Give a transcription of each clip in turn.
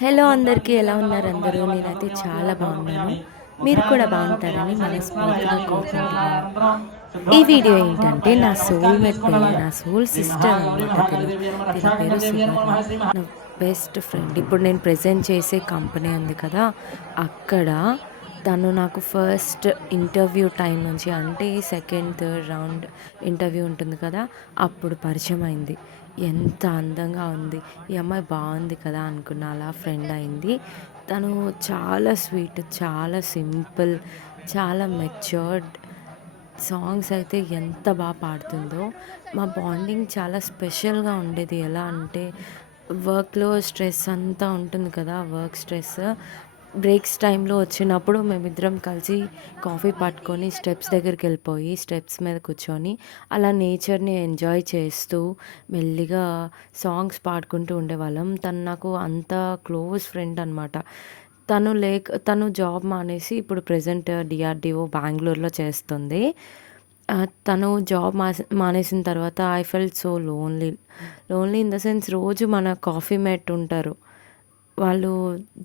Hello అందరికీ ఎలా ఉన్నారు అందరూ? నేనైతే చాలా బాగున్నాను. మీరు కూడా బాగుంటారని మనస్ఫూర్తిగా కోరుకుంటున్నాను. ఈ వీడియో ఏంటంటే నా సోల్‌మేట్ పెళ్లి. నా సోల్ సిస్టర్ అనమాట తిను. తిన పేరు సువర్ణ. నా బెస్ట్ ఫ్రెండ్. ఇప్పుడు నేను ప్రెజెంట్ చేసే కంపెనీ ఉంది కదా! అక్కడ తను నాకు ఫస్ట్ ఇంటర్వ్యూ టైం నుంచి అంటే సెకండ్, థర్డ్ రౌండ్ ఇంటర్వ్యూ ఉంటుంది కదా! అప్పుడు పరిచయమైంది. ఎంత అందంగా ఉంది. ఈ అమ్మాయి బావుంది కదా! అనుకున్నా. అలా ఫ్రెండ్ అయింది. తను చాలా స్వీట్, చాలా సింపుల్, చాలా మెచ్యూర్డ్. సాంగ్స్ అయితే ఎంత పాడుతుందో. మా బాండింగ్ చాలా స్పెషల్‌గా ఉండేది. ఎలా అంటే వర్క్‌లో స్ట్రెస్ అంతా ఉంటుంది కదా! Work stress. బ్రేక్స్ టైంలో వచ్చినప్పుడు మేమిద్దరం కలిసి కాఫీ పట్టుకొని స్టెప్స్ దగ్గరికెళ్ళిపోయి, స్టెప్స్ మీద కూర్చొని అలా నేచర్‌ని ఎంజాయ్ చేస్తూ మెల్లిగా సాంగ్స్ పాడుకుంటూ ఉండేవాళ్ళం. తను నాకు అంత క్లోజ్ ఫ్రెండ్ అనమాట. తను జాబ్ మానేసి ఇప్పుడు ప్రెజెంట్ డీఆర్‌డీఓ బెంగుళూరులో చేస్తుంది. తను జాబ్ మానేసిన తర్వాత I felt so lonely. Lonely in the sense రోజు మన కాఫీ మేట్ ఉంటారు. వాళ్ళు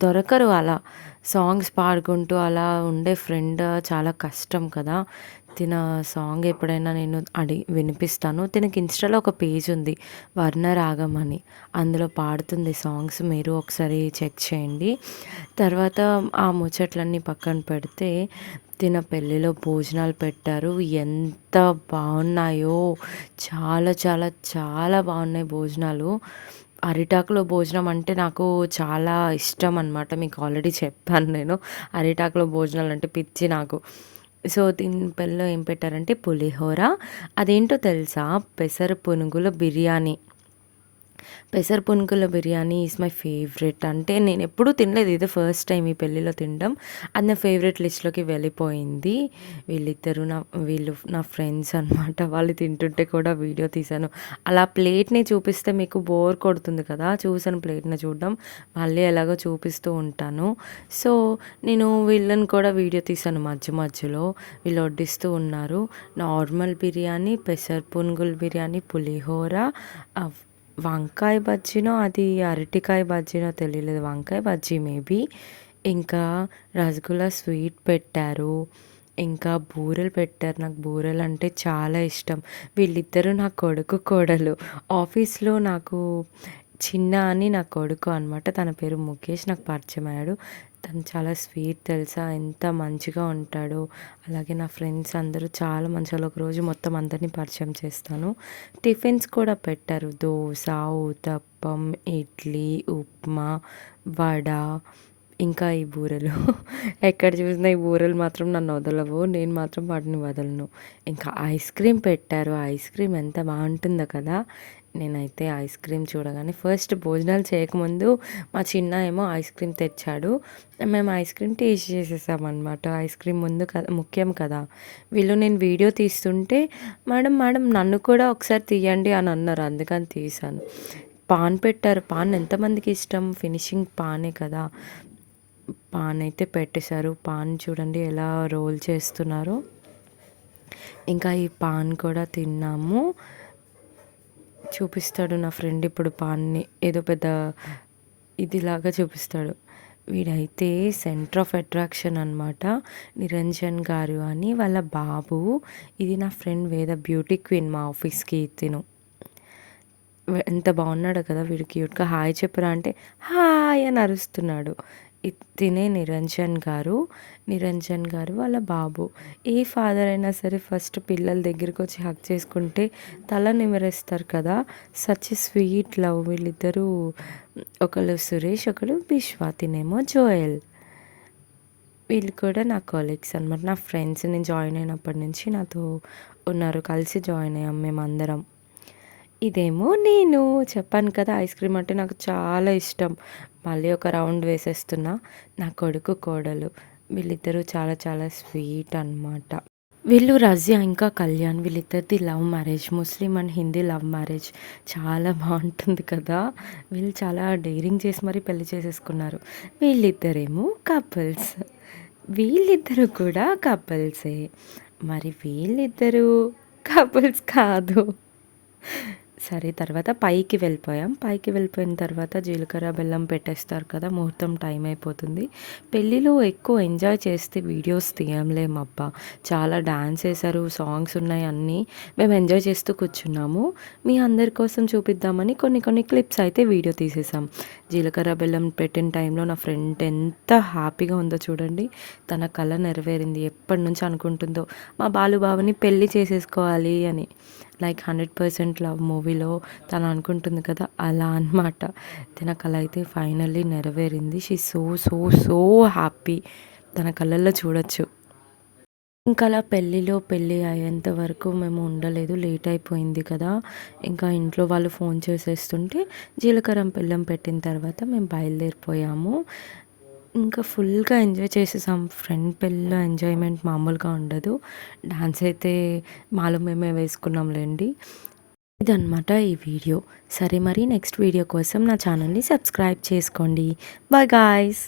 దొరకరు అలా. సాంగ్స్ పాడుకుంటూ అలా ఉండే ఫ్రెండ్ చాలా కష్టం కదా! తిన సాంగ్ ఎప్పుడైనా నేను వినిపిస్తాను. తినకి ఇన్‌స్టాలో ఒక పేజ్ ఉంది. వర్ణరాగం అని. అందులో పాడుతుంది సాంగ్స్. మీరు ఒకసారి చెక్ చేయండి. తర్వాత ఆ ముచ్చట్లన్నీ పక్కన పెడితే తిన పెళ్ళిలో భోజనాలు పెట్టారు. ఎంత బావున్నాయో! చాలా చాలా చాలా బావున్నాయి భోజనాలు. అరిటాకులో భోజనం అంటే నాకు చాలా ఇష్టం అనమాట. మీకు ఆల్రెడీ చెప్పాను నేను. అరిటాకులో భోజనాలంటే పిచ్చి నాకు. సో, దీని పెళ్ళిలో ఏం పెట్టారంటే పులిహోర. అదేంటో తెలుసా? పెసర పునుగుల బిర్యానీ. పెసర పునుగుల బిర్యానీ ఈస్ మై ఫేవరెట్. అంటే నేనెప్పుడూ తినలేదు. ఇదే ఫస్ట్ టైమ్ ఈ పెళ్ళిలో తినడం. అది నా ఫేవరెట్ లిస్ట్‌లోకి వెళ్ళిపోయింది. వీళ్ళు నా ఫ్రెండ్స్ అనమాట. వాళ్ళు తింటుంటే కూడా వీడియో తీశాను. అలా ప్లేట్‌ని చూపిస్తే మీకు బోర్ కొడుతుంది కదా! చూసాను ప్లేట్‌ని చూడడం. మళ్ళీ ఎలాగో చూపిస్తూ ఉంటాను. సో, నేను వీళ్ళని కూడా వీడియో తీశాను మధ్యలో. వీళ్ళు వడ్డిస్తూ ఉన్నారు. నార్మల్ బిర్యానీ, పెసర పునుగుల బిర్యానీ, పులిహోర, ఆహ్ వంకాయ బజ్జీనో, అది అరటికాయ బజ్జీనో తెలియలేదు. వంకాయ బజ్జీ మేబీ. ఇంకా రసగుల్లా స్వీట్ పెట్టారు. ఇంకా బూరెలు పెట్టారు. నాకు బూరెలంటే చాలా ఇష్టం. వీళ్ళిద్దరూ నా కొడుకు, కోడలు. ఆఫీస్‌లో నాకు చిన్న అని నా కొడుకు అనమాట. తన పేరు ముఖేష్. నాకు పరిచయమయ్యాడు. తను చాలా స్వీట్ తెలుసా! ఎంత మంచిగా ఉంటాడో. అలాగే నా ఫ్రెండ్స్ అందరూ చాలా మంచోళ్ళు. ఒకరోజు మొత్తం అందరిని పరిచయం చేస్తాను. టిఫిన్స్ కూడా పెట్టారు. దోస, ఊతప్పం, ఇడ్లీ, ఉప్మా, వడ, ఇంకా ఈ బూరెలు. ఎక్కడ చూసినా ఈ బూరెలు మాత్రం నన్ను వదలవు. నేను మాత్రం వాటిని వదలను. ఇంకా ఐస్ క్రీమ్ పెట్టారు. ఐస్ క్రీమ్ ఎంత బావుంటుందో కదా! నేనైతే ఐస్ క్రీమ్ చూడగానే ఫస్ట్ భోజనాలు చేయకముందు మా చిన్న ఏమో ఐస్ క్రీమ్ తెచ్చాడు. మేము ఐస్ క్రీమ్ టేస్ట్ చేసేసామనమాట. ఐస్ క్రీమ్ ముందు ముఖ్యం కదా! నేను వీడియో తీస్తుంటే, "మేడం, మేడం నన్ను కూడా ఒకసారి తీయండి" అని అన్నారు. అందుకని తీశాను. పాన్ పెట్టారు. పాన్ ఎంతమందికి ఇష్టం? ఫినిషింగ్ పానే కదా! పాన్ అయితే పెట్టేశారు. పాన్ చూడండి ఎలా రోల్ చేస్తున్నారో. ఇంకా ఈ పాన్ కూడా తిన్నాము. చూపిస్తాడు నా ఫ్రెండ్ ఇప్పుడు పాన్ని. ఏదో పెద్ద ఇదిలాగా చూపిస్తాడు. వీడైతే సెంటర్ ఆఫ్ అట్రాక్షన్ అనమాట. నిరంజన్ గారు అని వాళ్ళ బాబు. ఇది నా ఫ్రెండ్ వేద బ్యూటీ క్వీన్ మా ఆఫీస్‌కి తిను. ఎంత బాగున్నాడో కదా! వీడు క్యూట్‌గా హాయ్ చెప్పురా అంటే హాయ్ అని అరుస్తున్నాడు. తినే నిరంజన్ గారు. నిరంజన్ గారు వాళ్ళ బాబు. ఏ ఫాదర్ అయినా సరే ఫస్ట్ పిల్లల దగ్గరకొచ్చి హగ్ చేసుకుంటే తల నిమిరేస్తారు కదా! Such a sweet love. వీళ్ళిద్దరూ ఒకళ్ళు సురేష్, ఒకడు విశ్వ. తినేమో జోయల్. వీళ్ళు కూడా నా కొలీగ్స్ అనమాట. నా ఫ్రెండ్స్. నేను జాయిన్ అయినప్పటి నుంచి నాతో ఉన్నారు. కలిసి జాయిన్ అయ్యాం మేమందరం. ఇదేమో నేను. చెప్పాను కదా! ఐస్ క్రీమ్ అంటే నాకు చాలా ఇష్టం. మళ్ళీ ఒక రౌండ్ వేసేస్తున్నా. నా కొడుకు, కోడలు. వీళ్ళిద్దరూ చాలా చాలా స్వీట్ అనమాట. వీళ్ళు రజియా ఇంకా కళ్యాణ్. వీళ్ళిద్దరిది love marriage. Muslim and Hindi love marriage. చాలా బావుంటుంది కదా! వీళ్ళు చాలా డేరింగ్ చేసి మరీ పెళ్లి చేసేసుకున్నారు. వీళ్ళిద్దరేమో కపుల్స్. వీళ్ళిద్దరూ కూడా కపుల్సే. మరి వీళ్ళిద్దరూ కపుల్స్ కాదు. సరే తర్వాత పైకి వెళ్ళిపోయాం. పైకి వెళ్ళిపోయిన తర్వాత జీలకర్ర, బెల్లం పెట్టేస్తారు కదా! ముహూర్తం టైం అయిపోతుంది. పెళ్ళిలో ఎక్కువ ఎంజాయ్ చేస్తే వీడియోస్ తీయంలేమబ్బా! చాలా డాన్స్ ఏశారు, సాంగ్స్ ఉన్నాయి అన్నీ. మేము ఎంజాయ్ చేస్తూ కూర్చున్నాము. మీ అందరి కోసం చూపిద్దామని కొన్ని కొన్ని క్లిప్స్ అయితే వీడియో తీసేసాం. జీలకర్ర, బెల్లం పెట్టిన టైంలో నా ఫ్రెండ్ ఎంత హ్యాపీగా ఉందో చూడండి. తన కల నెరవేరింది. ఎప్పటినుంచో అనుకుంటుందో మా బాలు బావని పెళ్లి చేసేసుకోవాలి అని. లైక్ 100% లవ్ మూవీలో తను అనుకుంటుంది కదా! అలా అనమాట. తన కల అయితే ఫైనల్లీ నెరవేరింది. She so so so happy. తన కళ్ళల్లో చూడొచ్చు. ఇంకా అలా పెళ్ళి అయ్యేంత వరకు మేము ఉండలేదు. లేట్ అయిపోయింది కదా! ఇంకా ఇంట్లో వాళ్ళు ఫోన్ చేసేస్తుంటే జీలకర్ర బెల్లం పెట్టిన తర్వాత మేము బయలుదేరిపోయాము. ఇంకా ఫుల్‌గా ఎంజాయ్ చేసేసాం. ఫ్రెండ్ పెళ్ళిలో ఎంజాయ్‌మెంట్ మామూలుగా ఉండదు. డాన్స్ అయితే మాలో మేమే వేసుకున్నాంలెండి. ఇదనమాట ఈ వీడియో. సరే మరి నెక్స్ట్ వీడియో కోసం నా ఛానల్‌ని సబ్స్క్రైబ్ చేసుకోండి. Bye guys.